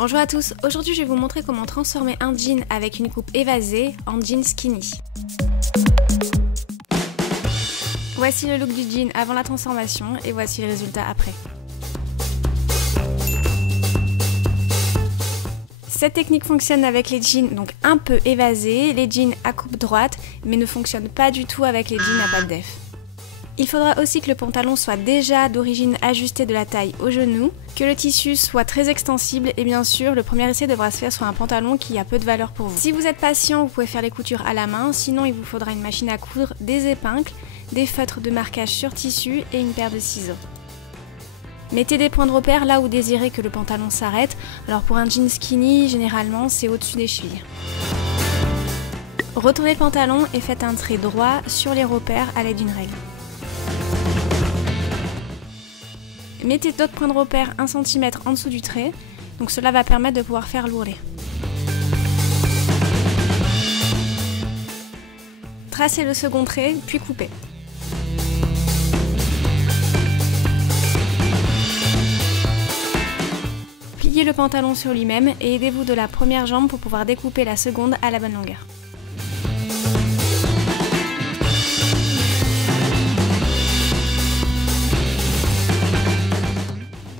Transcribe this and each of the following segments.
Bonjour à tous, aujourd'hui je vais vous montrer comment transformer un jean avec une coupe évasée en jean skinny. Voici le look du jean avant la transformation et voici le résultat après. Cette technique fonctionne avec les jeans donc un peu évasés, les jeans à coupe droite, mais ne fonctionne pas du tout avec les jeans à pattes def. Il faudra aussi que le pantalon soit déjà d'origine ajusté de la taille au genou, que le tissu soit très extensible et bien sûr le premier essai devra se faire sur un pantalon qui a peu de valeur pour vous. Si vous êtes patient, vous pouvez faire les coutures à la main, sinon il vous faudra une machine à coudre, des épingles, des feutres de marquage sur tissu et une paire de ciseaux. Mettez des points de repère là où désirez que le pantalon s'arrête, alors pour un jean skinny, généralement c'est au-dessus des chevilles. Retournez le pantalon et faites un trait droit sur les repères à l'aide d'une règle. Mettez d'autres points de repère 1 cm en dessous du trait, donc cela va permettre de pouvoir faire l'ourlet. Tracez le second trait, puis coupez. Pliez le pantalon sur lui-même et aidez-vous de la première jambe pour pouvoir découper la seconde à la bonne longueur.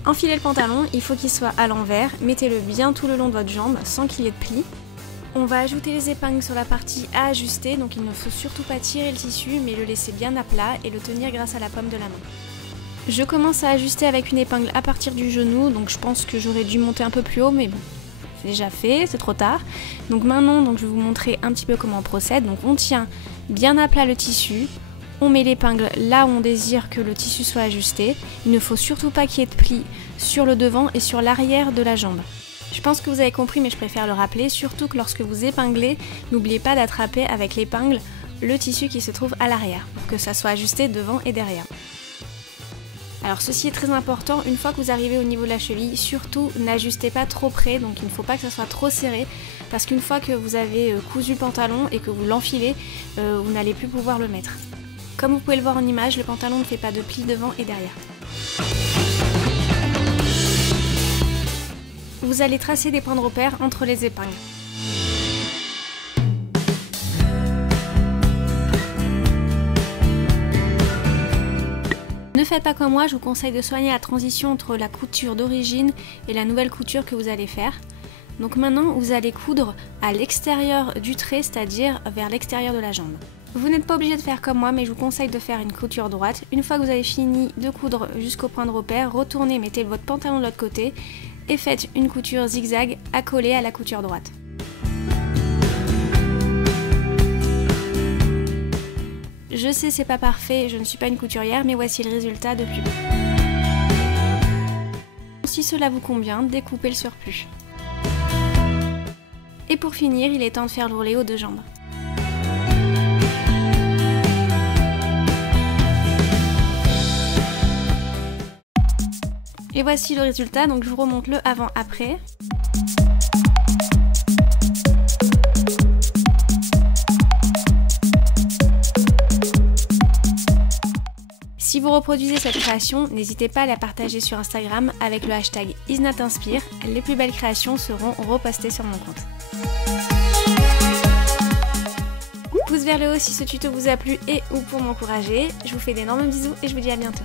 Enfilez le pantalon, il faut qu'il soit à l'envers, mettez-le bien tout le long de votre jambe sans qu'il y ait de plis. On va ajouter les épingles sur la partie à ajuster, donc il ne faut surtout pas tirer le tissu mais le laisser bien à plat et le tenir grâce à la paume de la main. Je commence à ajuster avec une épingle à partir du genou, donc je pense que j'aurais dû monter un peu plus haut mais bon, c'est déjà fait, c'est trop tard. Donc maintenant je vais vous montrer un petit peu comment on procède. Donc on tient bien à plat le tissu. On met l'épingle là où on désire que le tissu soit ajusté. Il ne faut surtout pas qu'il y ait de plis sur le devant et sur l'arrière de la jambe. Je pense que vous avez compris mais je préfère le rappeler, surtout que lorsque vous épinglez, n'oubliez pas d'attraper avec l'épingle le tissu qui se trouve à l'arrière pour que ça soit ajusté devant et derrière. Alors ceci est très important, une fois que vous arrivez au niveau de la cheville, surtout n'ajustez pas trop près, donc il ne faut pas que ça soit trop serré parce qu'une fois que vous avez cousu le pantalon et que vous l'enfilez, vous n'allez plus pouvoir le mettre. Comme vous pouvez le voir en image, le pantalon ne fait pas de plis devant et derrière. Vous allez tracer des points de repère entre les épingles. Ne faites pas comme moi, je vous conseille de soigner la transition entre la couture d'origine et la nouvelle couture que vous allez faire. Donc maintenant, vous allez coudre à l'extérieur du trait, c'est-à-dire vers l'extérieur de la jambe. Vous n'êtes pas obligé de faire comme moi, mais je vous conseille de faire une couture droite. Une fois que vous avez fini de coudre jusqu'au point de repère, retournez, mettez votre pantalon de l'autre côté et faites une couture zigzag accolée à la couture droite. Je sais, c'est pas parfait, je ne suis pas une couturière, mais voici le résultat depuis peu. Si cela vous convient, découpez le surplus. Et pour finir, il est temps de faire l'ourlet aux deux jambes. Et voici le résultat, donc je vous remonte le avant-après. Si vous reproduisez cette création, n'hésitez pas à la partager sur Instagram avec le hashtag IsNotInspire. Les plus belles créations seront repostées sur mon compte. Pouce vers le haut si ce tuto vous a plu et ou pour m'encourager. Je vous fais d'énormes bisous et je vous dis à bientôt.